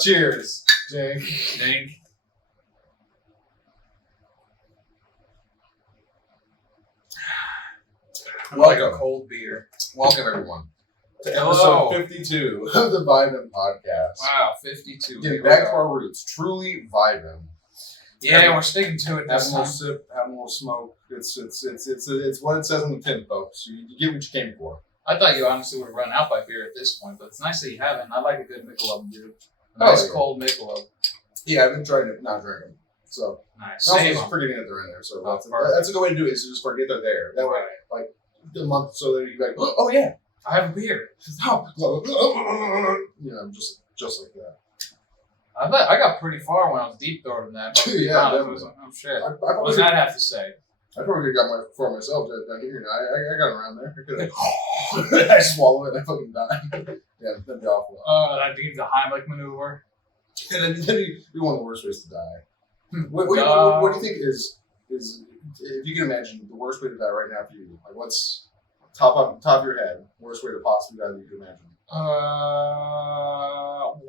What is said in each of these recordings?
Cheers, Jake. Dink. Like a cold beer. Welcome, everyone, to Hello. episode 52 of the Vibin podcast. Wow, 52. Getting back to our roots. Truly Vibin. Yeah, we're sticking to it this Having a little time. sip, having a little smoke. It's what it says on the tin, folks. You get what you came for. I thought you honestly would have run out by beer at this point, but it's nice that you haven't. I like a good Michelob, dude. A nice cold Michelob. Yeah, I've been trying to not drink them. So, Nice. also Same. just forgetting that they're in there. So Oh, that's a good way to do it, is to just forget they're there. That way, like, a month so that you can be like, oh yeah. I have a beer. You know, just like that. I bet I got pretty far when I was deep throating that. Yeah, definitely. Oh shit. I What does that have to say? I probably got my for myself down here. I got around there. I could I swallow it and I fucking die. Yeah, that'd be awful. I think the Heimlich maneuver. And then be one of the worst ways to die. What do you think is if you can imagine the worst way to die right now for you? Like, what's top of your head worst way to possibly die that you can imagine?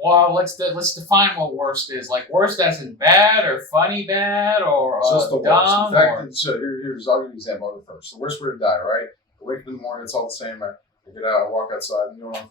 Well, let's define what worst is. Like worst as in bad or funny bad or Just the worst. dumb. In fact, so here's I'll give you an example of it first. The worst way to die, right? I wake up in the morning, it's all the same. I get out, I walk outside, and I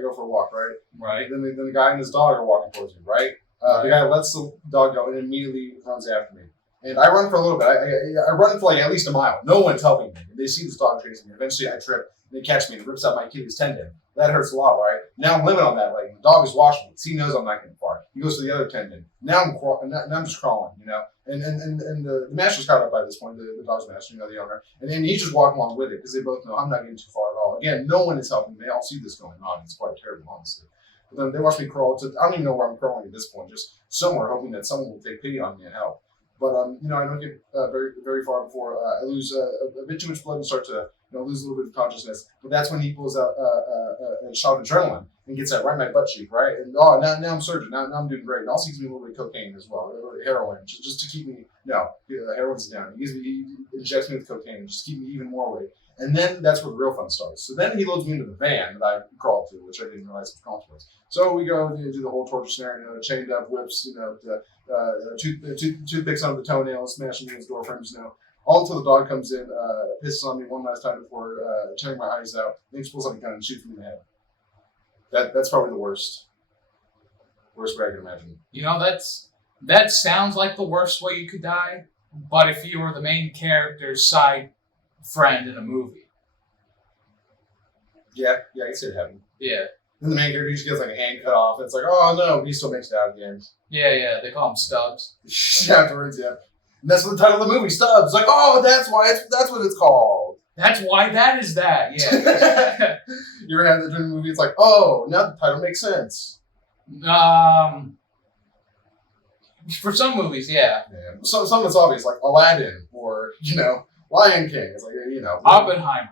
go for a walk, right? Right. Then the guy and his dog are walking towards me, right? The guy lets the dog go and immediately runs after me. And I run for a little bit. I run for like at least a mile. No one's helping me. They see this dog chasing me. Eventually I trip and they catch me and it rips out my Achilles tendon. That hurts a lot, right? Now I'm living on that leg. The dog is watching me. He knows I'm not getting far. He goes to the other tendon. Now I'm just crawling, you know? And the master's caught up by this point, the dog's master, you know, the owner. And then he's just walking along with it because they both know I'm not getting too far at all. Again, no one is helping me. They all see this going on. It's quite terrible, honestly. But then they watch me crawl. I don't even know where I'm crawling at this point. Just somewhere, hoping that someone will take pity on me and help. But you know, I don't get very very far before I lose a bit too much blood and start to lose a little bit of consciousness. But that's when he pulls out a shot of adrenaline and gets that right in my butt cheek, right? And now I'm surging. Now I'm doing great. And also he gives me a little bit of cocaine as well, heroin, just to keep me. No, heroin's down. He injects me with cocaine just to keep me even more awake. And then that's where the real fun starts. So then he loads me into the van that I crawled to, which I didn't realize was consequence. So we go and do the whole torture scenario, chained up, whips, toothpicks under the toenails, smashing against door frames, all until the dog comes in, pisses on me one last time before tearing my eyes out. Then he pulls out a gun and shoots me in the head. That's probably the worst way I can imagine. You know, that sounds like the worst way you could die. But if you were the main character's side friend in a movie. Yeah, I can see it happening. Yeah. Then the main character usually gets like a hand cut off. And it's like, oh no, but he still makes it out at the end. Yeah, they call him Stubbs. Afterwards, yeah. And that's what the title of the movie, Stubbs. Like, oh, that's what it's called. That's why that is that, yeah. You ever have that during the movie? It's like, oh, now the title makes sense. For some movies, yeah. Some that's obvious, like Aladdin or, Lion King. It's like, Oppenheimer.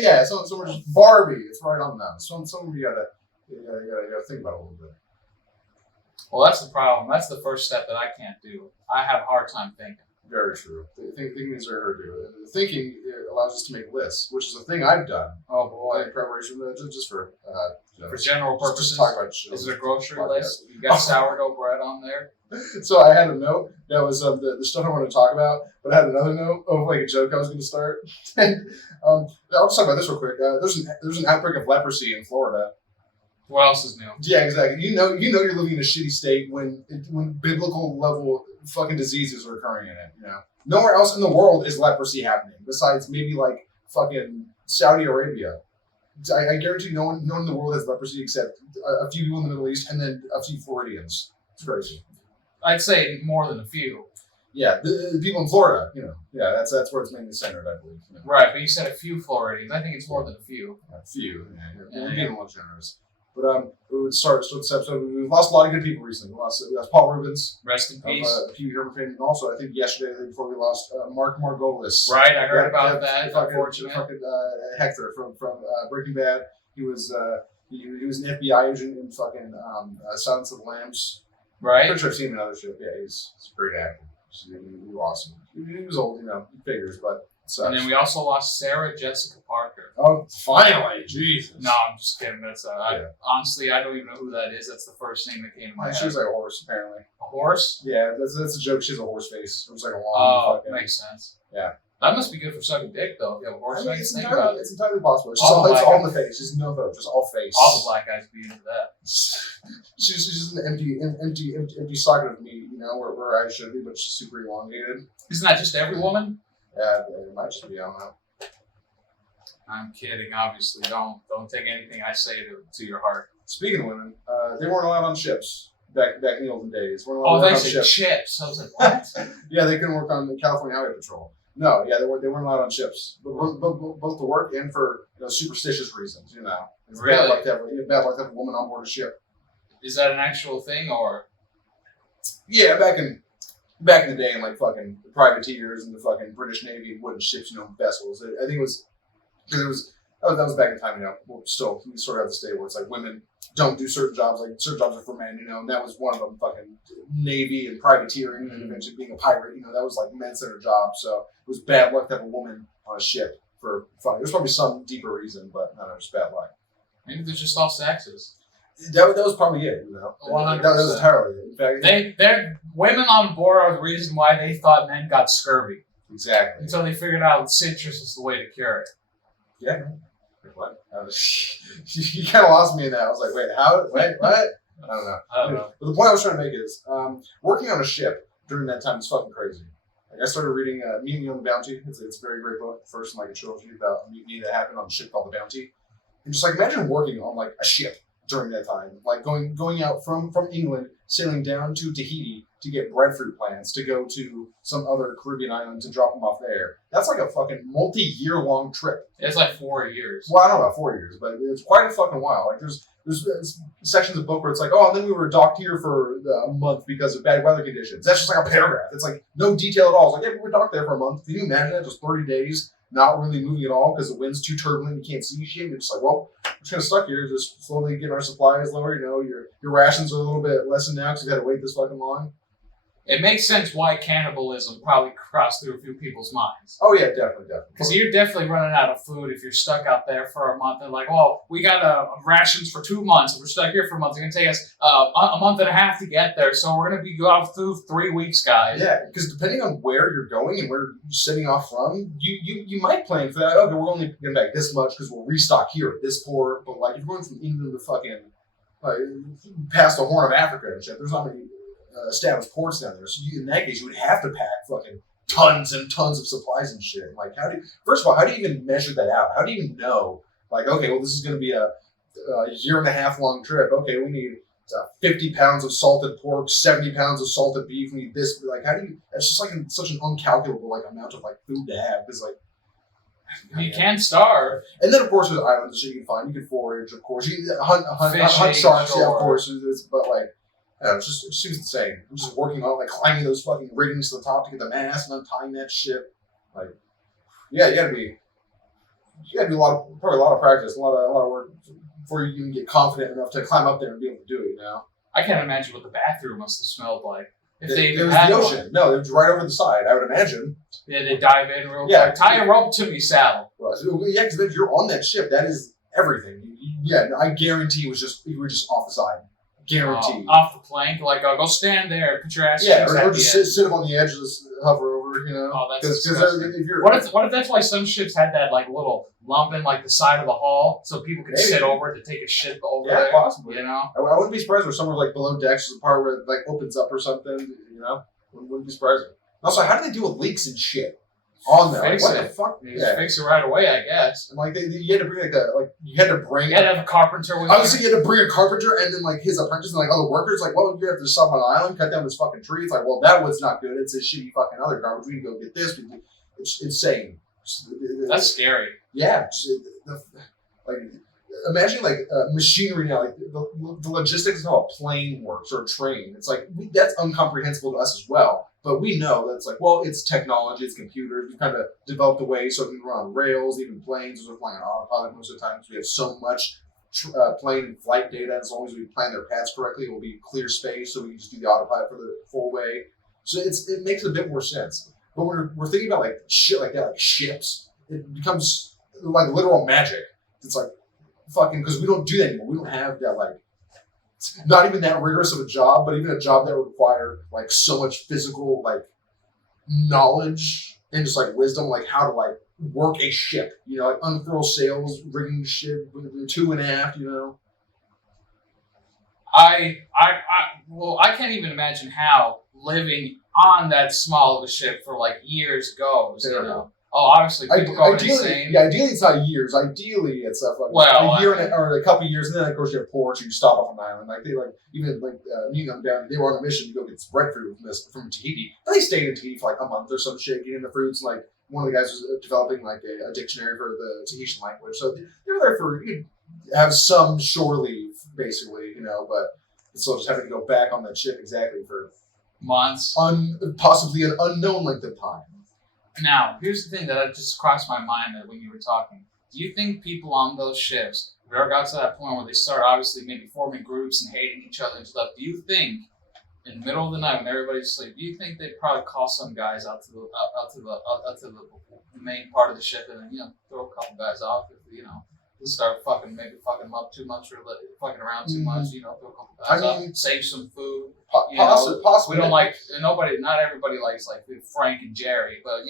Yeah, some are just Barbie. It's right on that. Some of you gotta think about it a little bit. Well, that's the problem. That's the first step that I can't do. I have a hard time thinking. Very true. Thinking is very hard to do. Thinking allows us to make lists, which is a thing I've done. Oh boy! In preparation, just for general purposes. Just talk about shows. Is it a grocery list? You got sourdough bread on there? So I had a note that was the stuff I wanted to talk about, but I had another note of like a joke I was going to start. And I'll just talk about this real quick. There's an outbreak of leprosy in Florida. What else is new? Yeah, exactly. You know you're living in a shitty state when biblical level fucking diseases are occurring in it. Nowhere else in the world is leprosy happening besides maybe like fucking Saudi Arabia. I guarantee no one in the world has leprosy except a few people in the Middle East and then a few Floridians. It's crazy. I'd say more than a few. Yeah, the people in Florida, yeah, that's where it's mainly centered, I believe. Right, but you said a few Floridians. I think it's more than a few. A few, yeah. You're getting a little generous. But we would start this episode. We've lost a lot of good people recently. We lost Paul Rubens. Rest in peace. A few Herman fans. And also, I think yesterday, the day before, we lost Mark Margolis. Right, I heard about that. Unfortunately. Hector from Breaking Bad. He was he was an FBI agent in fucking Silence of the Lambs. Right. Pretty sure I've seen him in other shit. Yeah, he's a great actor. He lost him. He was old, he figures, but it sucks. And then we also lost Sarah Jessica Parker. Oh, finally, Jesus. No, I'm just kidding. That's honestly, I don't even know who that is. That's the first thing that came to my head. She was like a horse, apparently. A horse? Yeah, that's a joke. She has a horse face. It was like a long fucking... makes sense. Yeah. That must be good for sucking dick, though. If you have a horse face, it's entirely possible. It's all in the face. Just no vote. Just all face. All the black guys be into that. She's just an empty socket of meat, where I should be, but she's super elongated. Isn't that just every woman? Yeah, it might just be. I don't know. I'm kidding. Obviously, don't take anything I say to your heart. Speaking of women, they weren't allowed on ships back in the olden days. They said chips. I was like, what? Yeah, they couldn't work on the California Highway Patrol. No, yeah, they weren't allowed on ships, but both to work and for superstitious reasons. It's really? bad luck to have a woman on board a ship. Is that an actual thing, or? Yeah, back in the day, in like fucking privateers and the fucking British Navy and wooden ships, vessels. I think it was because that was back in time. Well, still we sort of have the state where it's like women don't do certain jobs. Like certain jobs are for men. And that was one of them. Fucking Navy and privateering, and eventually being a pirate. That was like men-centered job. So it was bad luck to have a woman on a ship for fun. There's probably some deeper reason, but no, just bad luck. Maybe they're just all sexes. That was probably it. 100%. That was entirely it. In fact, they're women on board are the reason why they thought men got scurvy. Exactly. Until they figured out citrus is the way to cure it. Yeah. What? You kind of lost me in that. I was like, wait, how? Wait, what? I don't know. But the point I was trying to make is, working on a ship during that time is fucking crazy. Like I started reading Mutiny on the Bounty. It's a very great book, first in like a trilogy about a mutiny that happened on a ship called the Bounty. And just like imagine working on like a ship during that time, like going out from England, sailing down to Tahiti to get breadfruit plants to go to some other Caribbean island to drop them off there. That's like a fucking multi-year long trip. It's like 4 years. Well, I don't know about 4 years, but it's quite a fucking while. Like there's sections of the book where it's like, oh, and then we were docked here for a month because of bad weather conditions. That's just like a paragraph. It's like no detail at all. It's like, yeah, we were docked there for a month. Can you imagine that? Just 30 days, not really moving at all because the wind's too turbulent, you can't see shit. You're just like, well, we're just kind of stuck here, just slowly getting our supplies lower. Your rations are a little bit lessened now because you had to wait this fucking long. It makes sense why cannibalism probably crossed through a few people's minds. Oh yeah, definitely. Because you're definitely running out of food if you're stuck out there for a month. And like, well, we got rations for 2 months. We're stuck here for a month. It's going to take us a month and a half to get there. So we're going to be going through 3 weeks, guys. Yeah, because depending on where you're going and where you're setting off from, you might plan for that. Okay, we're only getting back this much because we'll restock here at this port. But like, if you're going from England to fucking past the Horn of Africa and shit, there's not many established ports down there. So in that case, you would have to pack fucking tons and tons of supplies and shit. Like, first of all, how do you even measure that out? How do you even know? Like, okay, well, this is going to be a year and a half long trip. Okay, we need 50 pounds of salted pork, 70 pounds of salted beef. We need this. Like, how do you? That's just like such an uncalculable like amount of like food to have. Because like, you can't starve. And then of course there's islands that you can find. You can forage, of course. You hunt sharks, yeah, of course. But like. It just seems insane. I'm just working on, like, climbing those fucking riggings to the top to get the mast and untying that shit. Like, yeah, you gotta be probably a lot of practice, a lot of work before you even get confident enough to climb up there and be able to do it, I can't imagine what the bathroom must have smelled like. If it was the ocean. One. No, it was right over the side, I would imagine. Yeah, they dive in real quick. Tie a rope to me, Sal. Well, yeah, because if you're on that ship, that is everything. Yeah, I guarantee you were just off the side. Guaranteed. Off the plank, like, go stand there, put your ass. Yeah, or just sit up on the edge, just hover over, Oh, that's disgusting. What if that's why some ships had that like little lump in like the side of the hull, so people could sit over it to take a shit over there? Yeah, possibly. I wouldn't be surprised if somewhere like below decks is a part where it like opens up or something. Wouldn't be surprised. Also, how do they deal with leaks and shit on there? Fix what it. The fuck? Fix it right away, I guess. And like you had to bring you had to have a carpenter with you. Obviously, you had to bring a carpenter and then like his apprentice and like other workers. Like, well, you have to stop on an island, cut down this fucking tree. It's like, well, that wood's not good. It's a shitty fucking other garbage. We need to go get this. It's insane. That's scary. Yeah. Imagine like machinery now, like the logistics of how a plane works or a train. It's like that's incomprehensible to us as well. But we know that's like, well, it's technology, it's computers. We've kind of developed a way so it can run on rails, even planes. We're flying on autopilot most of the time because we have so much plane and flight data. As long as we plan their paths correctly, it will be clear space, so we can just do the autopilot for the full way. So it makes a bit more sense. But when we're thinking about like shit like that, like ships, it becomes like literal magic. It's like fucking because we don't do that anymore. We don't have that like not even that rigorous of a job, but even a job that would require like so much physical like knowledge and just like wisdom, like how to like work a ship. You know, like unfurl sails, rigging ship, 2 and aft. You know. Well, I can't even imagine how living on that small of a ship for like years goes. You know. Oh, obviously, people go insane. Yeah, ideally it's not years. Ideally, it's like a year or a couple of years, and then of course you have ports. You stop off an island. Like they like even like me and them down. They were on a mission to go get some breadfruit from Tahiti. And they stayed in Tahiti for like a month or some shit, getting the fruits. Like one of the guys was developing like a dictionary for the Tahitian language. So they were there for you have some shore leave, basically, you know. But still just having to go back on that ship exactly for months, possibly an unknown length of time. Now, here's the thing that just crossed my mind that when you were talking. Do you think people on those ships, if we ever got to that point where they start obviously maybe forming groups and hating each other and stuff, do you think in the middle of the night when everybody's asleep, do you think they'd probably call some guys out to the main part of the ship and then, throw a couple guys off if, start fucking them up too much or fucking around too much, throw a couple guys off, save some food. Possibly. We don't like not everybody likes like Frank and Jerry, but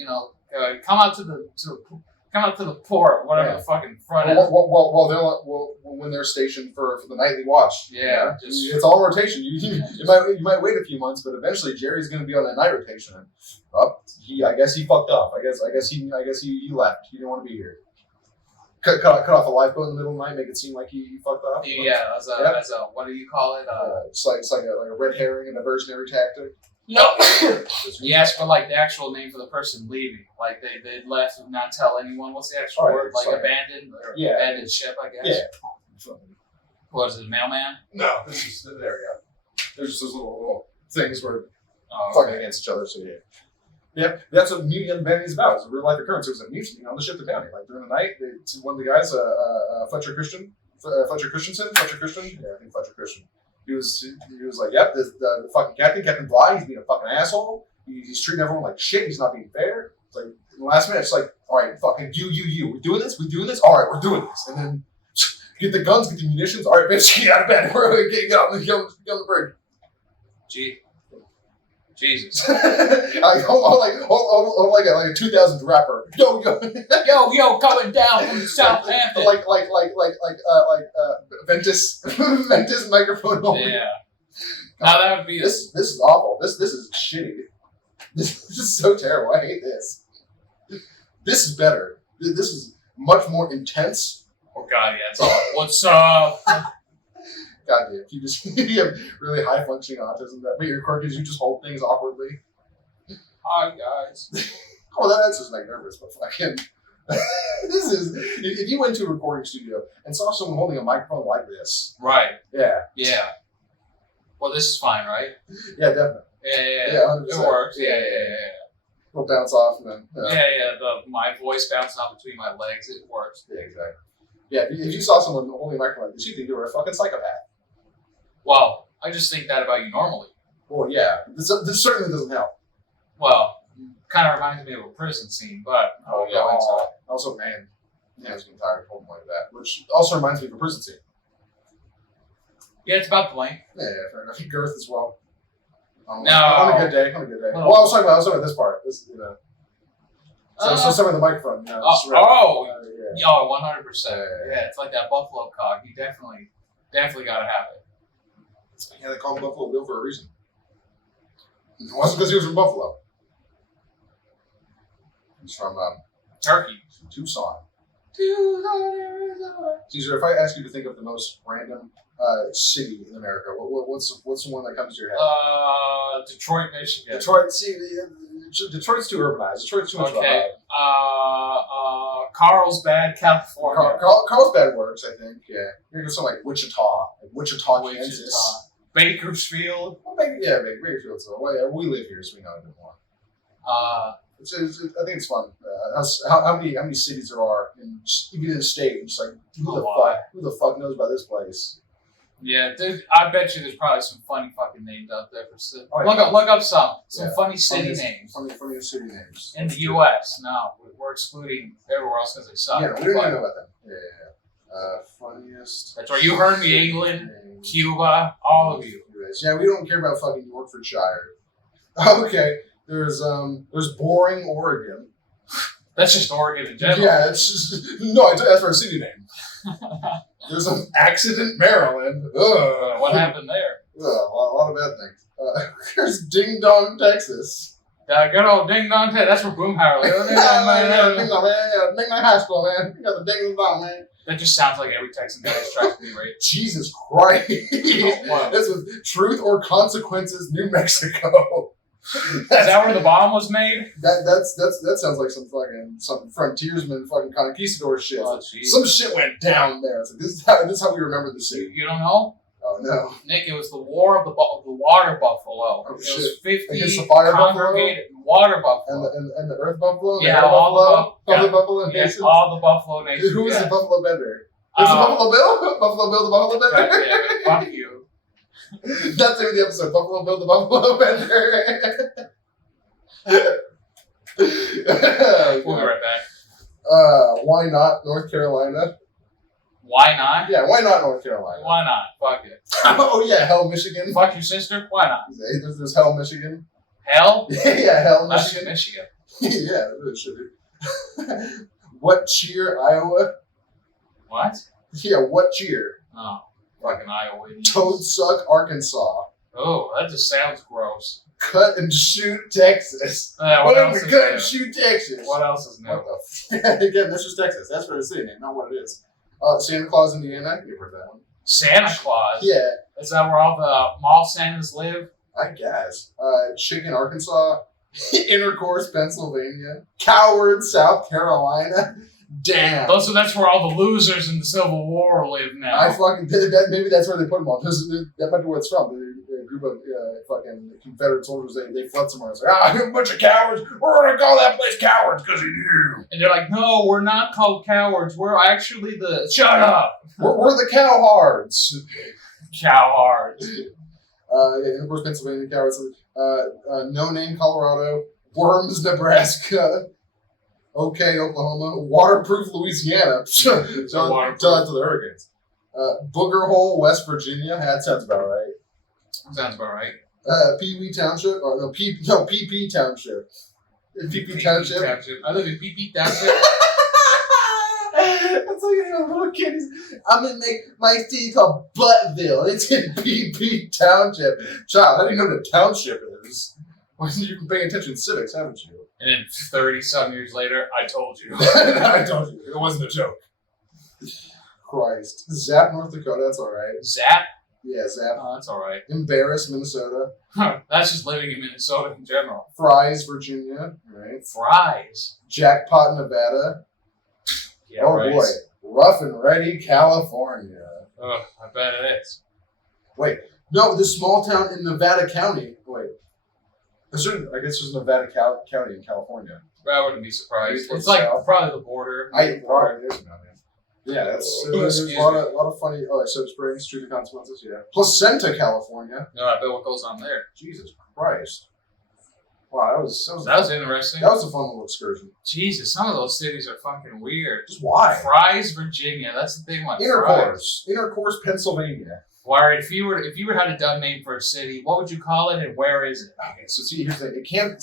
come out to the port, whatever the fucking front end. Well, when they're stationed for the nightly watch. Yeah, it's all rotation. You might wait a few months, but eventually Jerry's going to be on that night rotation. And, I guess he fucked up. I guess he left. He didn't want to be here. Cut off a lifeboat in the middle of the night, make it seem like he fucked up. Yeah, as a what do you call it? It's like a red herring, and diversionary tactic. No. Yes, but like the actual name for the person leaving, like they left and not tell anyone. What's the actual word? Like abandoned or abandoned ship, I guess. Yeah. What is it, mailman? No, this is there we go. There's just those little things where fucking against each other. So yeah, that's what mutiny on the Bounty is about. It's a real life occurrence. It was a mutiny on the ship, the Bounty. Like during the night, one of the guys, Fletcher Christian. Yeah, I think Fletcher Christian. He was like, yep, the fucking Captain Bly, he's being a fucking asshole. He's treating everyone like shit. He's not being fair. It's like in the last minute, it's like, all right, fucking you. We're doing this. All right, we're doing this. And then get the guns, get the munitions. All right, bitch, get out of bed. We're getting on the bridge. Jesus. like a 2000s rapper. Yo, coming down from Southampton. like Ventus microphone. Yeah. Now that would be this is awful. This is shitty. This is so terrible. I hate this. This is better. This is much more intense. Oh god, yeah, it's all. What's up? God damn, you have really high functioning autism. But your quirk is you just hold things awkwardly. Hi guys. Oh, that's just like nervous, but fucking. This is if you went to a recording studio and saw someone holding a microphone like this. Right. Yeah. Well, this is fine, right? Yeah, definitely. Yeah. It works. Yeah. It'll bounce off and then. My voice bouncing off between my legs. It works. Yeah, exactly. Yeah, if you saw someone holding a microphone like this, you'd think they were a fucking psychopath. Well, I just think that about you normally. Well, yeah. This certainly doesn't help. Well, kind of reminds me of a prison scene, but also, man, I was getting tired of holding like that, which also reminds me of a prison scene. Yeah, it's about the length. Yeah, fair enough. Girth as well. On a good day. Well, I was talking about this part. So some of the microphone. 100%. Yeah, it's like that Buffalo cock. You definitely got to have it. Yeah, they call him Buffalo Bill for a reason. It wasn't because he was from Buffalo. He's from Turkey. Tucson. Caesar, if I ask you to think of the most random city in America, what's the one that comes to your head? Detroit, Michigan. Detroit. See, Detroit's too urbanized. Detroit's too much of a hub. Carlsbad, California. Carlsbad works, I think. Yeah, you're gonna go something like Wichita, Kansas. Bakersfield. Well, Bakersfield. So we live here, so we know a bit more. I think it's fun. How many cities there are even in the state? It's like who the fuck knows about this place? Yeah, I bet you there's probably some funny fucking names out there for city. Oh, yeah. Look up some Yeah. funny city names Funny city names. in the U.S. No, we're excluding everywhere else because they suck. Yeah, we don't even know about them. Yeah. Funniest. That's right. You heard me, England, names. Cuba, all of you. Yeah, we don't care about fucking Yorkshire. Okay, there's Boring, Oregon. That's just Oregon in general. Yeah, it's just no. That's for a city name. There's an Accident, Maryland. Ugh. What happened there? Ugh, a lot of bad things. There's Ding Dong, Texas. Good old Ding Dong Ted. That's where Boomhauer lives. Ding Dong High School, man. You got the Ding Dong, man. That just sounds like every Texan guy is trying to be raped. Jesus Christ. Wow. This was Truth or Consequences, New Mexico. Is that where the bomb was made? That sounds like some frontiersman fucking conquistador shit. Oh, Some shit went down there. It's like, this is how we remember the city. You don't know? Oh no. Nick, it was the war of the water buffalo. Oh, it shit. was 50 Against the fire congregated water buffalo. And the earth buffalo? Yeah, the air all buffalo? the Buffalo yes, nations? all the buffalo nations. Who was yes. the Buffalo Bender? Was it Buffalo Bill? Buffalo Bill the Buffalo Bender? God damn it, fuck you. That's the name of the episode. Buffalo Bill the Buffalo Bender. We'll be right back. Why not North Carolina? Why not? Yeah, why not North Carolina? Why not? Fuck it. Oh yeah, Hell, Michigan. Fuck your sister? Why not? There's Hell, Michigan. Hell? Yeah, Hell, That's Michigan. Michigan. Yeah, it should be. What cheer, Iowa? What? Yeah, what cheer? Oh, fucking Iowa. Toad suck, Arkansas. Oh, that just sounds gross. Cut and shoot, Texas. What What else if is we cut new? and shoot, Texas? What else is new? What the Again, that's just Texas. That's for the city name, not what it is. Santa Claus, Indiana. You've heard that one. Santa Claus? Yeah, Is that where all the mall Santas live? I guess. Chicken, Arkansas. Intercourse, Pennsylvania. Coward, South Carolina. Damn. That's where all the losers in the Civil War live now. I fucking that. Maybe that's where they put them all. That might be where it's from. A group of fucking Confederate soldiers. They fled somewhere. It's like, you're a bunch of cowards. We're gonna call that place cowards because of you. And they're like, no, we're not called cowards. We're actually the... Shut up! We're the cowhards. Cowhards. And of course, Pennsylvania cowards. No Name, Colorado. Worms, Nebraska. Okay, Oklahoma. Waterproof, Louisiana. Done to the hurricanes. Booger Hole, West Virginia. That sounds about right. Sounds about right. Pee Wee Township, or no, PP Township. PP Township. I live in PP Township. That's like a little kid. I'm gonna make my city called Buttville. It's in PP Township. Child, how do you know what a township is? Well, you've been paying attention to civics, haven't you? And then 30-some years later, I told you. I told you. It wasn't a joke. Christ. Zap, North Dakota. That's all right. Zap? Yeah, Zap. Oh, that's all right. Embarrass, Minnesota. That's just living in Minnesota in general. Fries, Virginia. Right. Fries. Jackpot, Nevada. Yeah, oh right. boy. Rough and Ready, California. Ugh, I bet it is. Wait. No, this small town in Nevada County. Wait. I guess there's Nevada County in California. I wouldn't be surprised. It's It's like south. probably the border. Probably is now, man. Yeah, there's a lot of funny. Oh, so Springs, Truth and Consequences. Yeah. Placenta, California. No, I bet what goes on there. Jesus Christ. Wow, that was interesting. That was a fun little excursion. Jesus, some of those cities are fucking weird. Just why? Fries, Virginia. That's the thing. Like Intercourse, Pennsylvania. Why, if you were had a dumb name for a city, what would you call it, and where is it? Okay, so see, here's the thing. It can't.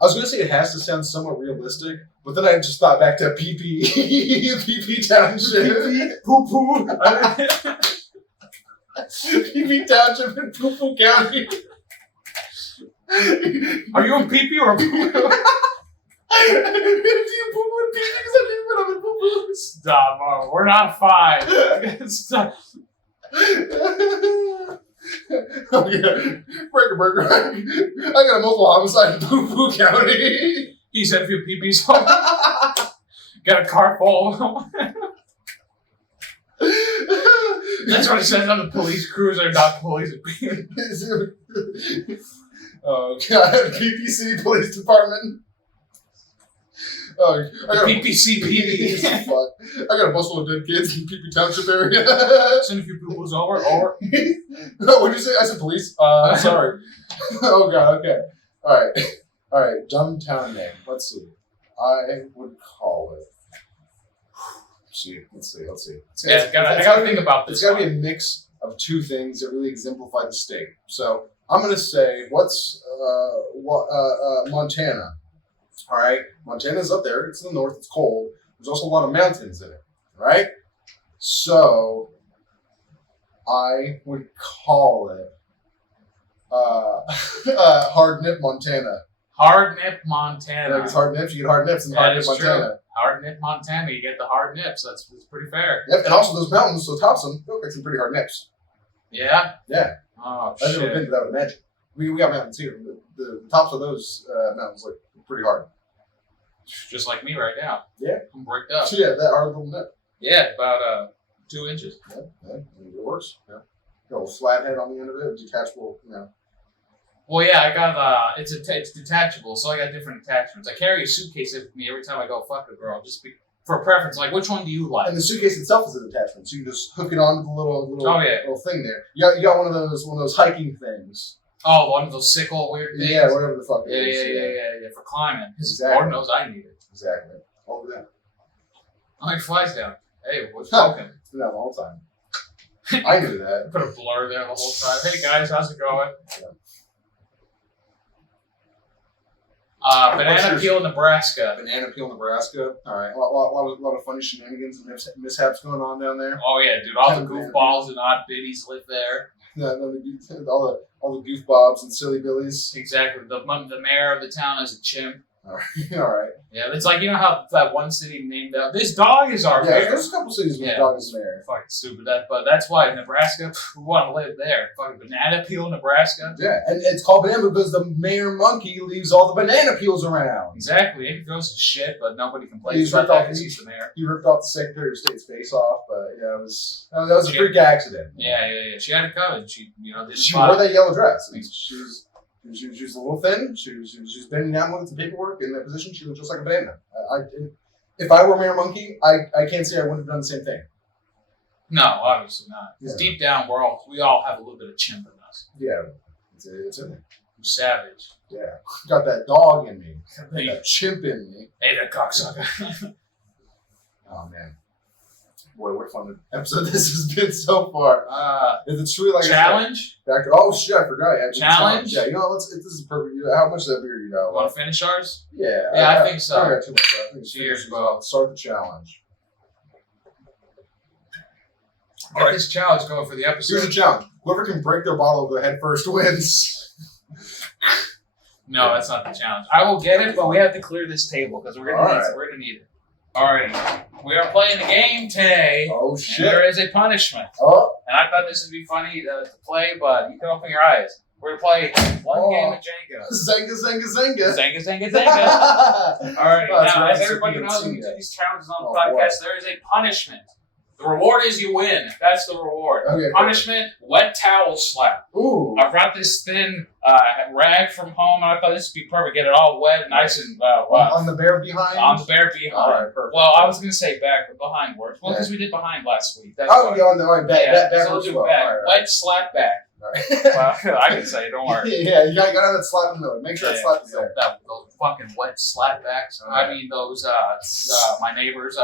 I was going to say it has to sound somewhat realistic, but then I just thought back to PP Township. Poo-poo. PP Township in Poo-poo County. Are you in PP or poo-poo? Do you poo-poo in PP? Because I didn't even have a poo-poo. Stop, Mom. We're not five. Stop. Oh yeah, Breaker Burger. I got a multiple homicide in Poo-poo County. He said a few peepees home. Got a car full of them. That's what it says on the police cruiser, not police. Oh god, PP City Police Department. Oh, I got PPCPD. Fuck. I got a bus full of dead kids in the Township area. Send a few poo-poos over. No, what'd you say? I said police. Sorry. Oh god. Okay. All right. Dumb town name. Let's see. I would call it. Let's see. Yeah, I gotta think about this. It's gotta be a mix of two things that really exemplify the state. So I'm gonna say, Montana. All right, Montana's up there. It's in the north. It's cold. There's also a lot of mountains in it. Right. So I would call it Hard Nip, Montana. Hard Nip, Montana. Like it's hard nips. You get hard nips in Hard Nip, Montana. True. Hard Nip, Montana. You get the hard nips. That's pretty fair. Yep, and also those mountains, so tops them, look like some pretty hard nips. Yeah? Yeah. Oh, I've never been to that, I would imagine. We got mountains here. The tops of those mountains look pretty hard. Just like me right now. Yeah. I'm bricked up. So yeah, that hard little nip. Yeah, about 2 inches. Yeah, it works. Yeah. Got a little flat head on the end of it, detachable, Well, yeah, I got it's detachable, so I got different attachments. I carry a suitcase with me every time I go fuck a girl, just for preference. Like, which one do you like? And the suitcase itself is an attachment, so you can just hook it onto the little thing there. You got one of those hiking things. Oh, one of those sickle weird things. Yeah, whatever the fuck it is. Yeah, for climbing. Exactly. Lord knows I need it. Exactly. Over that. How many flies down? Hey, what's smoking? It's been that long time. I knew that. Put a blur there the whole time. Hey guys, how's it going? Yeah. Banana Peel, Nebraska. Banana Peel, Nebraska. All right, a lot of funny shenanigans and mishaps going on down there. Oh yeah, dude, all the goofballs and odd biddies live there. Yeah, all the goofbobs and silly billies. Exactly. The mayor of the town is a chimp. All right. Yeah, it's like, you know how that one city named this dog is our mayor. There's a couple cities with dog is mayor. Fucking stupid but that's why Nebraska, we want to live there. Fucking Banana Peel, Nebraska. Yeah, and it's called banana because the mayor monkey leaves all the banana peels around. Exactly. He goes to shit, but nobody complains about that because he's the mayor. He ripped off the Secretary of State's face off, but yeah, that was a freak accident. Yeah. She had it coming. She wore that yellow dress. I mean, she was a little thin. She was bending down with some paperwork in that position. She looked just like a banana. If I were Mayor Monkey, I can't say I wouldn't have done the same thing. No, obviously not. Because deep down, we all have a little bit of chimp in us. Yeah, it's in there. I'm savage. Yeah, got that dog in me. Got that chimp in me. Hey, that cocksucker. Oh man. Boy, what a fun episode this has been so far. Is it truly like challenge? Oh shit, I forgot. Yeah, challenge? Yeah, this is perfect. How much of that beer you got? Want to finish ours? Yeah. I think so. I got too much left. Cheers, bro. Start the challenge. Get this challenge going for the episode. Here's a challenge. Whoever can break their bottle of the head first wins. No, that's not the challenge. I will get it, but we have to clear this table because we're gonna need it. Alrighty. We are playing a game today. Oh shit. And there is a punishment. Oh. And I thought this would be funny to play, but you can open your eyes. We're gonna play one game of Jenga. Zenga. Alright, now as everybody knows, when we do these challenges on the podcast, there is a punishment. The reward is you win. That's the reward. Okay, punishment, wet towel slap. Ooh. I brought this thin rag from home, and I thought this would be perfect. Get it all wet, nice and on the bare behind? On the bare behind. All right, perfect. Well, I was going to say back, but behind works. Well, because we did behind last week. That's on the back. So we'll do back. Right. Wet slap back. Right. Well, I can say it, don't worry. Yeah, you gotta have that slap in the middle. Make sure that slap is there. Those fucking wet slap backs. Right. I mean, those, my neighbors,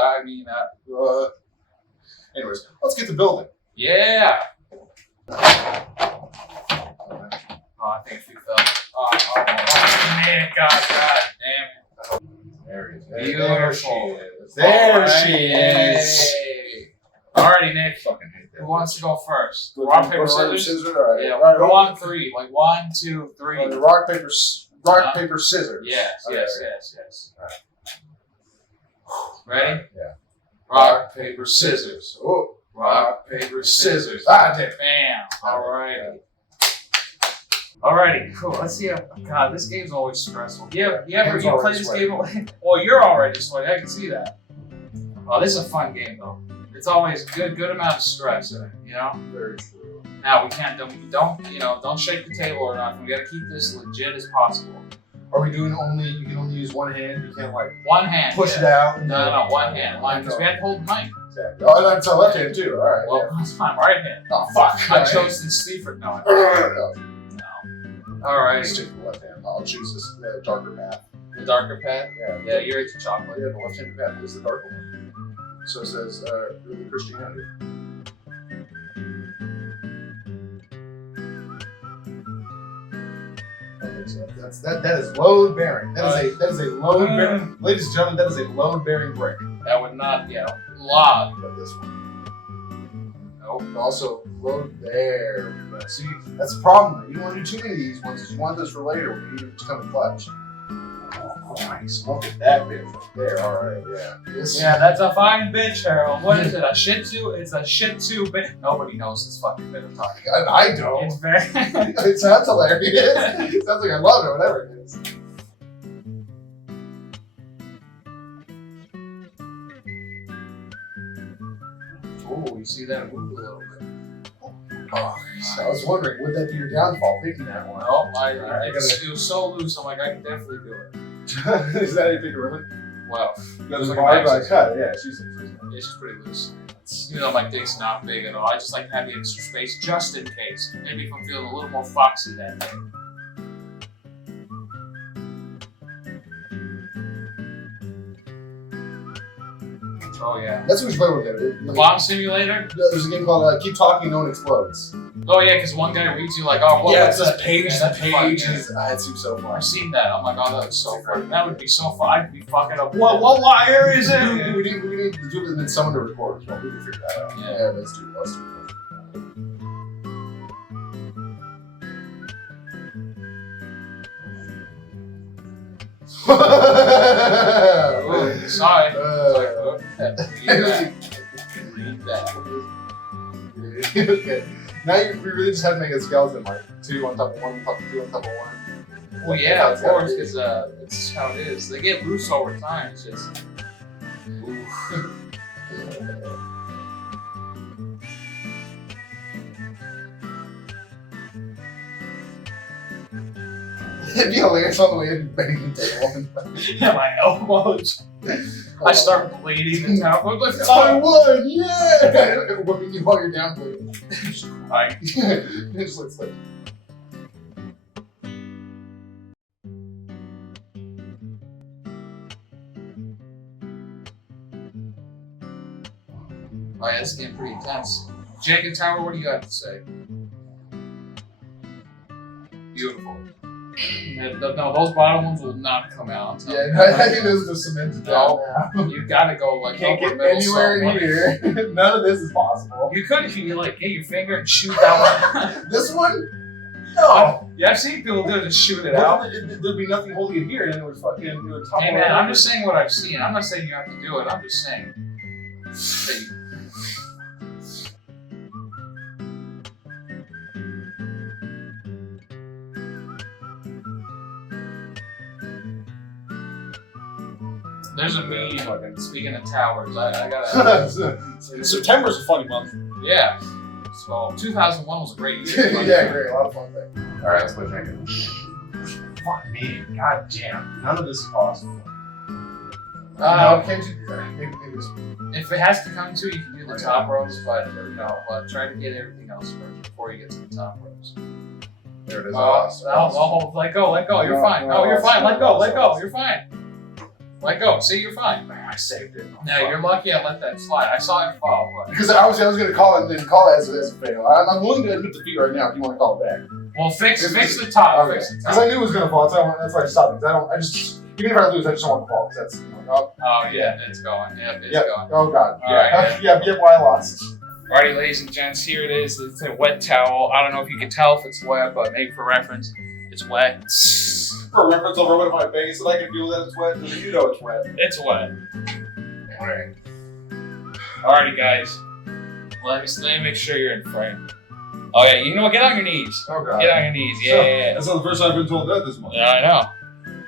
anyways, let's get to building. Yeah. Oh, I think we fell. Oh, man, God damn it. There he is. Beautiful. There she is. Alrighty, Nick. Fucking hate that. Who wants to go first? Rock, paper, scissors? All right. Yeah, all right, go on three. Like 1, 2, 3. Rock, paper, scissors. Yes. Okay. Yes. All right. Ready? Yeah. Rock, paper, scissors. Oh. Rock, paper, scissors. Damn. Bam. Alrighty, cool. Let's see. God, this game's always stressful. You play this game? Well, you're already sweaty. I can see that. Oh, this is a fun game though. It's always good amount of stress in it. You know. Very true. Now we can't don't shake the table or nothing. We got to keep this legit as possible. All Are we doing only? You can only use one hand. You can't like One hand. push it out. And No, one hand. Because we had to hold the mic. Exactly. Oh, and that's our left hand too. All right. Well, that's my right hand. Oh fuck! I chose the Stephen. No. No. All right. Stick to the left hand. I'll choose this darker path. The darker path. Yeah. You're into chocolate. Yeah, the left-handed path is the darker one. So it says Christianity. Okay, so that is load bearing. That is a load bearing. Ladies and gentlemen, that is a load bearing brick. That would not, log. But this one. Nope. Also load there. See, that's the problem. You don't want to do too many of these ones. You want this for later when you need it to come in clutch. Oh, nice. Look at that bitch right there. All right, yeah. Yeah, that's a fine bitch, Harold. What is it? A Shih Tzu? It's a Shih Tzu bitch. Nobody knows this fucking bit I'm talking about. I don't. It's very. It sounds hilarious. It sounds like I love it, whatever it is. Oh, you see that move a little bit. Oh, so I was wondering, would that be your downfall picking that one? No, it was so loose. I'm like, I can definitely do it. Is that how you pick a ribbon? Well, That's like a vibe I cut. Yeah, she's she's pretty loose. You know, my dick's not big at all. I just like to have the extra space just in case. Maybe if I'm feeling a little more foxy that day. Oh yeah. That's what we should play with it. The bomb simulator? There's a game called Keep Talking, No One Explodes. Oh yeah, because one guy reads you like, oh, what's that? page Yeah, to that's fun, page. yeah. It seems so fun. I've seen that. I'm like, oh, that was so fun. That would be so fun. I'd be fucking up. What wire is it? We need to do it and then someone to record as well. We can figure that out. Yeah. Let's do it. Oh, sorry. Read that. Okay. Now we really just had to make a skeleton, like 2 on top of 1, top of 2 on top of 1. Well, yeah, of course, because it's how it is. They get loose over time. It's just. Oof. It'd be hilarious on the way in banging the table. Yeah, my elbows. I start bleeding and now I'm like, I won! Yeah! Whipping you while you're down, bleeding. Right. It just looks like. Oh yeah, this is getting pretty intense. Jacob Tower, what do you have to say? Beautiful. No, those bottom ones will not come out. Yeah, I think this is just cemented down now. You gotta go like Can't upper get middle anywhere somewhere. near. None of this is possible. You could if you like get your finger and shoot that one. This one? No. Yeah, I've seen people do it to shoot it Well, out. there'd be nothing holding it here, and it would fucking it would topple. Hey man, I'm just saying what I've seen. I'm not saying you have to do it. I'm just saying. That you- There's a meme. Speaking of towers, I gotta. September's a funny month. Yeah. So 2001 was a great year. Yeah, great, a lot of fun things. All right, let's play drinking. Fuck me, god damn. None of this is possible. No, can't you do that? Maybe this. If it has to come to, you can do the top rows, but try to get everything else first before you get to the top rows. There it is. Let go. You're fine. Oh, you're fine. Let go. You're fine. Let go. See, you're fine. I saved it. Now you're lucky I let that slide. I saw it fall, but Because I was going to call it and then call it as a fail. I'm willing to admit defeat right now if you want to call it back. well, fix the top. Okay. Fix the Because top. I knew it was going to fall. That's why I stopped. Because even if I lose, I just don't want to fall. Because that's, Oh yeah, it's going. Yep, it's going. Oh god. All Yeah. right, Yep, why I lost. Alrighty, ladies and gents, here it is. It's a wet towel. I don't know if you can tell if it's wet, but maybe for reference, it's wet. For reference, I'll rub it on my face and I can feel that it's wet. And you know it's wet. It's wet. Alright. Alrighty, guys. Let me make sure you're in frame. Oh yeah, you know what? Get on your knees. Oh god. Get on your knees. Yeah. That's not the first time I've been told that this month. Yeah, I know.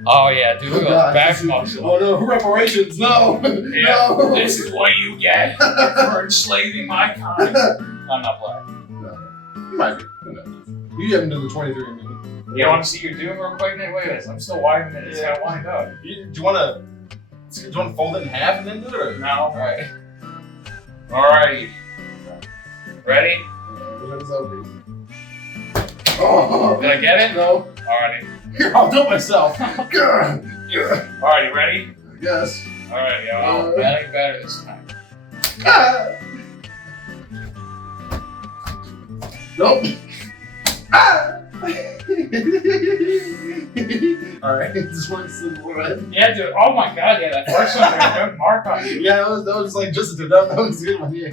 Oh yeah, dude, look at the back muscle. Oh no, reparations, no! Yeah, No! this is what you get for enslaving my kind. I'm not black. No. You might be. Who knows? You haven't done the 23 and me. You want to see your doom real quick, Nick? Look at this. I'm still wiring it. It's got to wind up. Do you want to fold it in half and then do it? Or? No. All right. Alrighty. Ready? Oh, did I get it? No. Alrighty. Here, I'll do it myself. Alrighty, ready? Yes. Alrighty, I'll get better this time. Nope. Alright, this one's the one. Yeah, dude. Oh my god, yeah, that first one had a good mark on you. Yeah, that was like just that one's a good one. Yeah.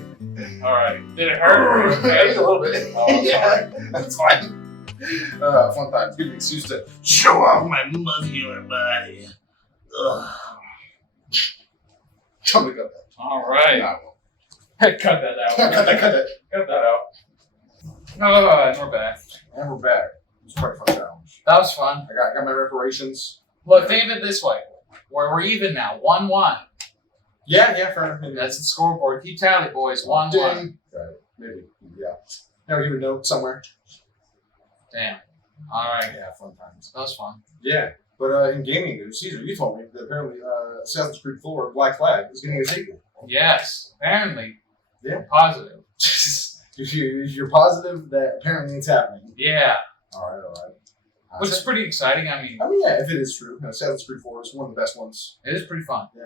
Alright. Did it hurt? Okay. A little bit. Oh, yeah, that's fine. Fun times. Good excuse to show off my muscular body. Chummy got that. Alright. Nah, Cut that out. cut that. Cut that out. And we're back. And we're back. It was quite a fun challenge. That was fun. I got my reparations. Look, think of it this way. We're even now. 1-1. Yeah, fair enough. That's the scoreboard. Keep tally, boys. 1-1. Right. Maybe. Yeah. Never even a note somewhere. Damn. Alright. Yeah, fun times. That was fun. Yeah. But in gaming news, Caesar, you told me that apparently Assassin's Creed 4 Black Flag is getting a sequel. Yes. Apparently. Yeah. Positive. You're positive that apparently it's happening. Yeah. All right. Which is pretty exciting. I mean, yeah, if it is true, Assassin's Creed 4 is one of the best ones. it is pretty fun. Yeah,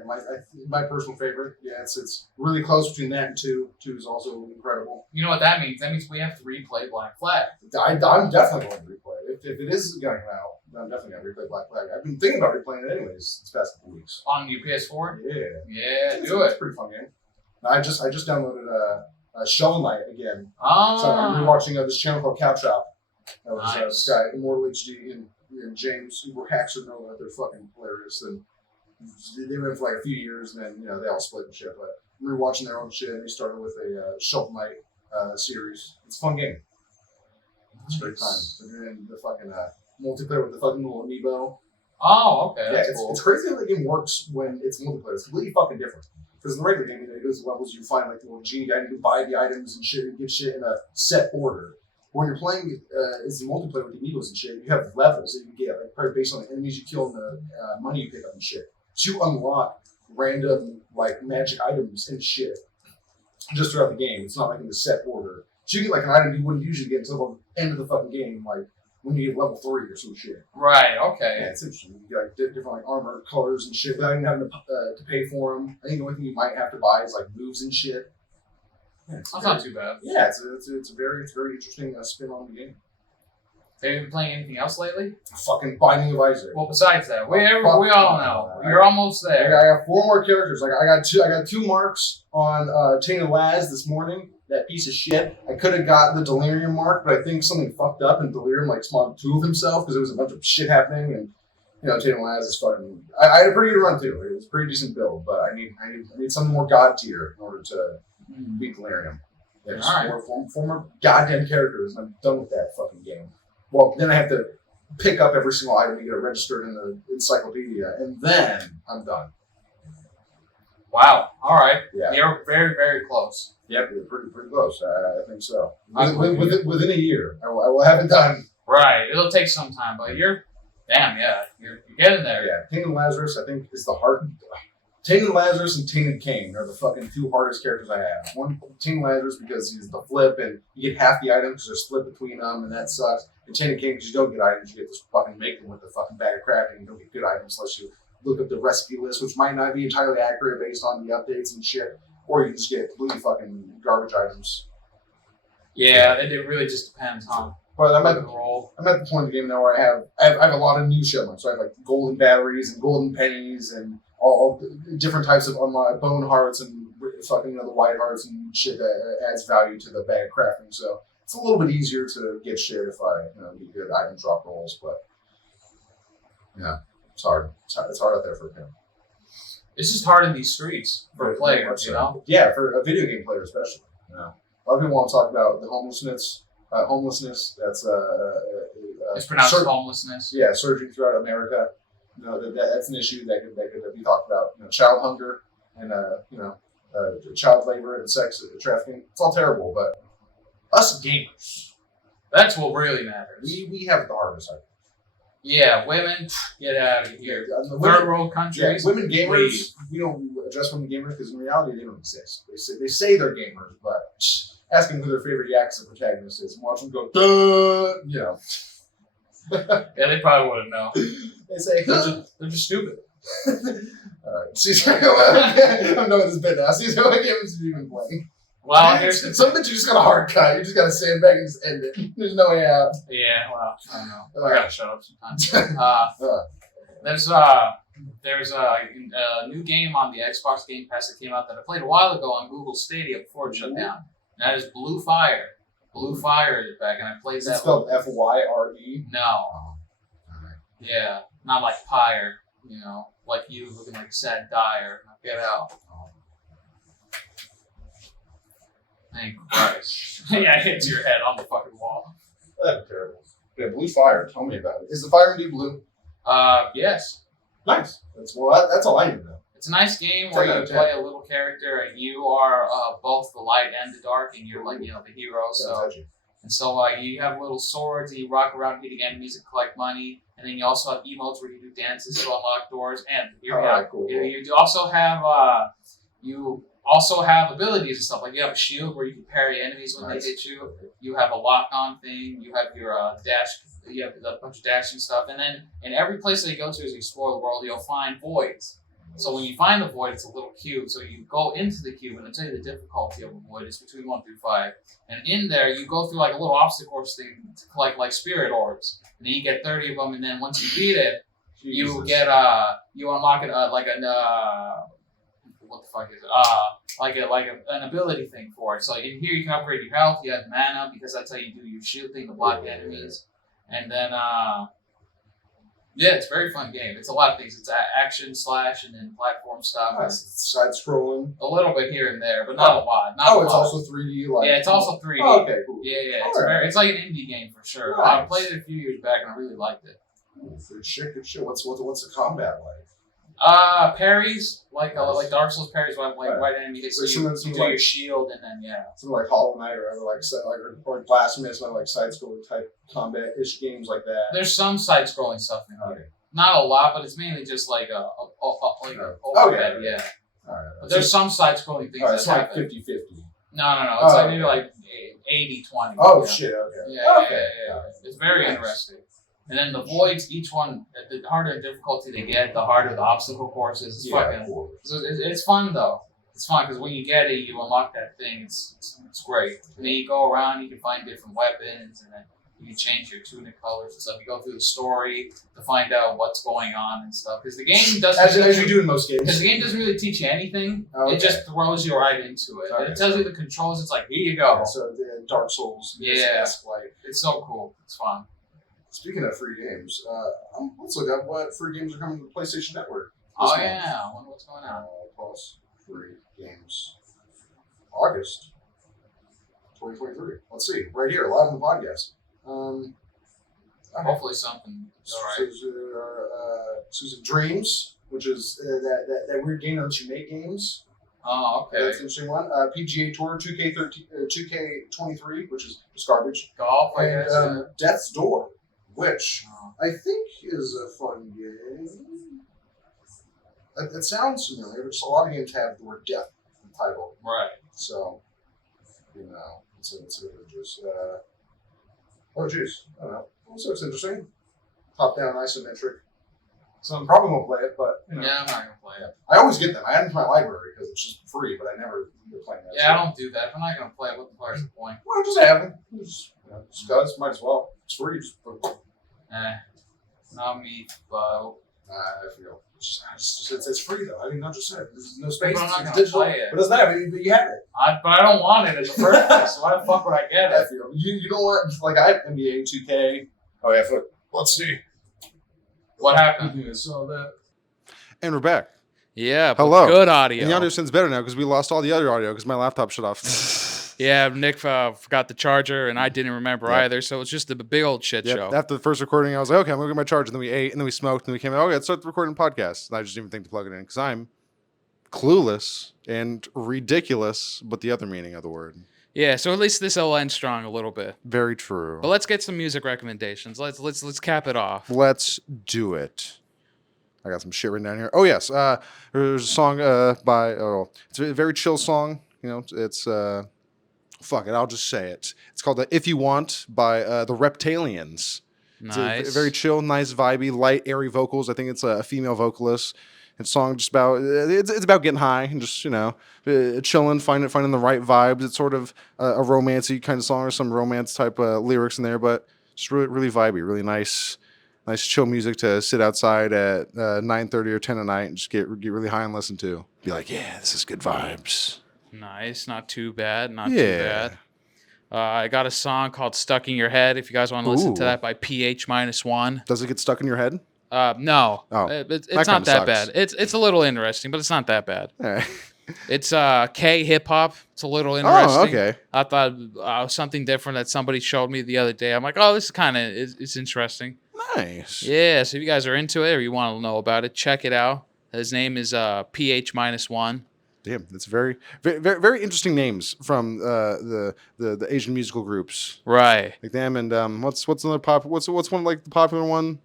my personal favorite. Yeah, it's really close between that and 2. 2 is also incredible. You know what that means? That means we have to replay Black Flag. I'm definitely going to replay it. If it is going out, I'm definitely going to replay Black Flag. I've been thinking about replaying it anyways this past couple weeks. On your PS4? Yeah. Yeah, It's do a it. pretty fun game. I just downloaded Shovel Knight again. Oh. So I'm watching this channel called Cow Shop. That was Nice. this guy, Immortal HD, and James, who were hacks or no, they're fucking hilarious. And they went for like a few years, and then they all split and shit. But we were watching their own shit, and they started with a Shovel Knight series. It's a fun game. It's a great time. So you're in the fucking multiplayer with the fucking little amiibo. Oh, okay. Yeah, That's cool. it's crazy how the game works when it's multiplayer. It's completely fucking different. Because in the regular game, you go to levels, you find like the little genie guy, and you can buy the items and shit, and get shit in a set order. When you're playing as the multiplayer with the amiibos and shit, you have levels that you get, like probably based on the enemies you kill and the money you pick up and shit. So you unlock random like magic items and shit just throughout the game. It's not like in the set order. So you get like an item you wouldn't usually get until the end of the fucking game, like when you get level 3 or some shit. Right, okay. Yeah, it's interesting. You get like different like armor colors and shit without even having to pay for them. I think the only thing you might have to buy is like moves and shit. Yeah, That's not too bad. Yeah, it's a very interesting spin on the game. Have you been playing anything else lately? Fucking Binding of Isaac. Well, besides that, we all know. You're almost there. I got 4 more characters. Like I got two marks on Tainted Laz this morning. That piece of shit. I could have got the Delirium mark, but I think something fucked up and Delirium like spawned 2 of himself because there was a bunch of shit happening and Tainted Laz is fucking. I had a pretty good run too. It was a pretty decent build, but I need something more god tier in order to beat Delirium. Yeah, just All right. four more goddamn characters, and I'm done with that fucking game. Well, then I have to pick up every single item and get it registered in the encyclopedia, and then I'm done. Wow. All right. Yeah. You're very, very close. Yep, you're pretty close. I think so. I believe Within a year, I will have it done. Right. It'll take some time, but you're getting there. Yeah, Tainted Lazarus, I think, is the hard. Tainted Lazarus and Tainted Cain are the fucking 2 hardest characters I have. One, Tainted Lazarus, because he's the flip, and you get half the items because they're split between them, and that sucks. And Tainted Cain, because you don't get items, you get to fucking make them with the fucking bag of crap, and you don't get good items unless you look up the recipe list, which might not be entirely accurate based on the updates and shit, or you just get completely fucking garbage items. Yeah, it really just depends on But I'm at the role. the point of the game now where I have a lot of new shit. So I have like golden batteries and golden pennies and all different types of bone hearts and fucking the white hearts and shit that adds value to the bag of crafting. So it's a little bit easier to get shit if I get good item drop rolls. But yeah, it's hard. It's hard out there for him. It's just hard in these streets for players, you know? Yeah, for a video game player especially. You know, a lot of people want to talk about the homelessness. That's It's pronounced homelessness. Yeah, surging throughout America. That's an issue that could be talked about. Child hunger and child labor and sex trafficking. It's all terrible, but us gamers, That's what really matters. we have the hardest. Yeah, women, get out of here. The Third world countries. women gamers, we don't address women gamers because in reality they don't exist. They say they're gamers, but ask them who their favorite Yakuza protagonist is and watch them go, duh, you know. Yeah, they probably wouldn't know. They say, They're just stupid. Alright, Caesar, I'm done with this bit now. Caesar, what games have you been playing? Well, here's the some bits you just got a hard cut. You just got to sandbag and just end it. There's no way out. Yeah, well, I don't know. I gotta shut up sometimes. There's a new game on the Xbox Game Pass that came out that I played a while ago on Google Stadia before it shut down. And that is Blue Fire. Blue Fire is back, and I played that. It's spelled Fyre. No. Oh. Yeah, not like pyre. You know, like you looking like a sad dyer. Get out. Thank Christ. Yeah, it hits your head on the fucking wall. That's terrible. Yeah, Blue Fire. Tell me about it. Is the fire indeed blue? Yes. Nice. That's all I need to know. It's a nice game where you play a little character and you are both the light and the dark, and you're like the hero. So you have little swords and you rock around hitting enemies and collect money, and then you also have emotes where you do dances to unlock doors. And you also have abilities and stuff. Like you have a shield where you can parry enemies when they hit you. You have a lock-on thing. You have your dash. You have a bunch of dashing stuff. And then in every place that you go to as you explore the world, you'll find voids. So when you find the void, it's a little cube. So you go into the cube, and I'll tell you the difficulty of a void is between 1 through 5. And in there, you go through like a little obstacle course thing to collect like spirit orbs. And then you get 30 of them, and then once you beat it, you get you unlock it what the fuck is it? An ability thing for it. So in here you can upgrade your health. You have mana because that's how you do your shield thing to block enemies. And then it's a very fun game. It's a lot of things. It's action / and then platform stuff. Side scrolling. A little bit here and there, but not a lot. It's also 3D. Yeah, it's also 3D. Oh, okay, cool. Yeah. It's like an indie game for sure. Nice. I played it a few years back and I really liked it. Good shit. What's the combat like? Parries, like Dark Souls parries, like right enemy hits you do your shield, and then something like Hollow Knight or or Blasphemous, like side scrolling type combat ish games like that. There's some side scrolling stuff in here, not a lot, but it's mainly just like overhead, yeah. Alright. But there's some side scrolling things. It's like 50-50. No. It's like maybe like 80-20. Oh shit! Okay. Yeah. It's very interesting. And then the voids, each one, the harder difficulty they get, the harder the obstacle courses. It's fucking cool. So it's fun though. It's fun because when you get it, you unlock that thing. It's great. And then you go around, you can find different weapons, and then you can change your tunic colors and stuff. You go through the story to find out what's going on and stuff. Because the game doesn't as you do in most games. Because the game doesn't really teach you anything. Okay. It just throws you right into it. Okay. And it tells you the controls. It's like, here you go. Yeah, so the Dark Souls. Like it's so cool. It's fun. Speaking of free games, let's look up what free games are coming to the PlayStation Network. Oh yeah, I wonder what's going on. Plus free games, August 2023. Let's see, right here, live on the podcast. Hopefully something. All right. Susan Dreams, which is that weird game that lets you make games. Oh, okay. That's an interesting one. PGA Tour 2K23, which is just garbage. Golf, I and guess. Death's Door, which I think is a fun game. It sounds familiar. Just a lot of games have the word death in the title. Right. So, it's just, oh, jeez. I don't know. So it's interesting. Top-down isometric. So I probably won't play it, but, Yeah, I'm not going to play it. I always get them. I add them to my library because it's just free, but I never end up playing that. Yeah, I don't do that. If I'm not going to play it, what the fuck is the point? Well, just have them. Just because, might as well. It's free. Just Not me, but... I feel it's free though. I mean, not just said there's no space. But I'm not it's gonna digital, play it. but it doesn't matter. But you have it. But I don't want it in the first place. So why the fuck would I get I it? feel you know what? Like I have NBA 2K. Oh yeah, let's see. What happened? Yeah, so that. And we're back. Yeah, but Hello. good audio. And the audio sounds better now because we lost all the other audio because my laptop shut off. Yeah, Nick forgot the charger, and I didn't remember Yep. either, so it's just a big old shit Yep. show. After the first recording, I was like, okay, I'm going to get my charger. And then we ate, and then we smoked, and then we came out, okay, let's start the recording podcast. And I just didn't even think to plug it in because I'm clueless and ridiculous, but the other meaning of the word. Yeah, so at least this will end strong a little bit. Very true. But let's get some music recommendations. Let's cap it off. Let's do it. I got some shit written down here. Oh yes, there's a song by it's a very chill song. You know, it's fuck it, I'll just say it. It's called "If You Want" by the Reptalians. Nice. It's a very chill, nice, vibey, light, airy vocals. I think it's a female vocalist. It's a song just about it's about getting high and just chilling, finding the right vibes. It's sort of a romancy kind of song or some romance type lyrics in there, but just really vibey, really nice chill music to sit outside at 9:30 or 10 at night and just get really high and listen to. Be like, yeah, this is good vibes. Nice, not too bad, not too bad. I got a song called "Stuck in Your Head." If you guys want to listen to that, by PH-1. Does it get stuck in your head? No, Oh, it's that not kinda that sucks. bad. It's a little interesting, but it's not that bad. All right. It's K hip hop. It's a little interesting. Oh, okay. I thought something different that somebody showed me the other day. I'm like, oh, this is kind of it's interesting. Nice. Yeah, so if you guys are into it or you want to know about it, check it out. His name is PH-1. Damn, that's very interesting names from the Asian musical groups Right. like them and what's another what's one like the popular one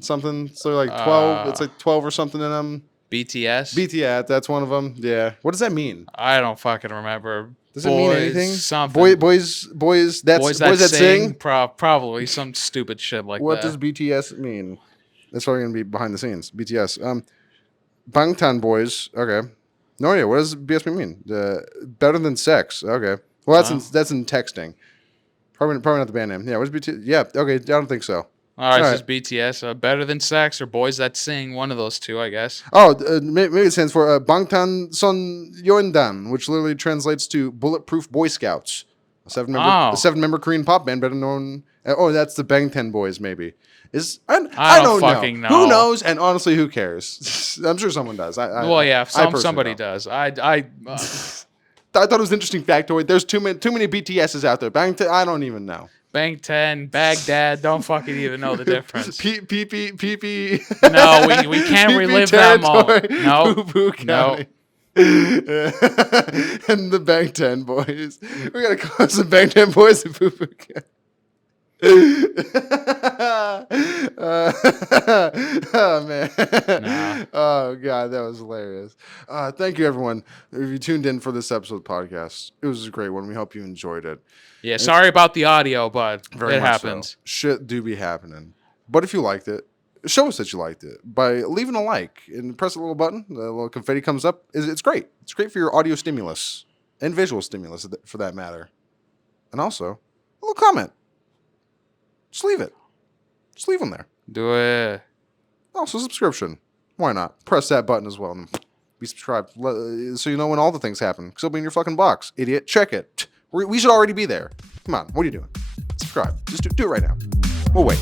something so like 12 it's like 12 or something in them. BTS. BTS, that's one of them. Yeah, what does that mean? I don't fucking remember. Does it mean anything? Something. Boys that sing. Probably some stupid shit like What that. does BTS mean? That's probably gonna be behind the scenes. BTS. Bangtan Boys. Okay. No idea. What does BTS mean? Better than sex. Okay. Well, that's in texting. Probably not the band name. Yeah. What's BTS? Yeah. Okay. I don't think so. All right, All it's just BTS. Better than sex or boys that sing. One of those two, I guess. Oh, maybe it stands for Bangtan Son Yeondan, which literally translates to Bulletproof Boy Scouts. A seven-member Korean pop band, better known. That's the Bangtan Boys, maybe. I don't fucking know. Who knows? And honestly, who cares? I'm sure someone does. Somebody does. I thought it was an interesting factoid. There's too many BTSs out there. Bangtan, I don't even know. Bangtan, Baghdad, don't fucking even know the difference. PP. No, we can't relive that moment. No, Poo-poo County. And the Bangtan Boys. We gotta call some Bangtan Boys and Poo-poo County. Oh man. Nah. Oh god, that was hilarious. Thank you everyone if you tuned in for this episode podcast. It was a great one. We hope you enjoyed it. Yeah, sorry about the audio, but Very it much happens. so. Shit do be happening. But if you liked it, show us that you liked it by leaving a like and press a little button. The little confetti comes up. It's great. It's great for your audio stimulus and visual stimulus for that matter. And also, a little comment. Just leave it. Just leave them there. Do it. Also, subscription. Why not? Press that button as well and be subscribed so you know when all the things happen. Because it'll be in your fucking box. Idiot. Check it. We should already be there. Come on. What are you doing? Subscribe. Just do it right now. We'll wait.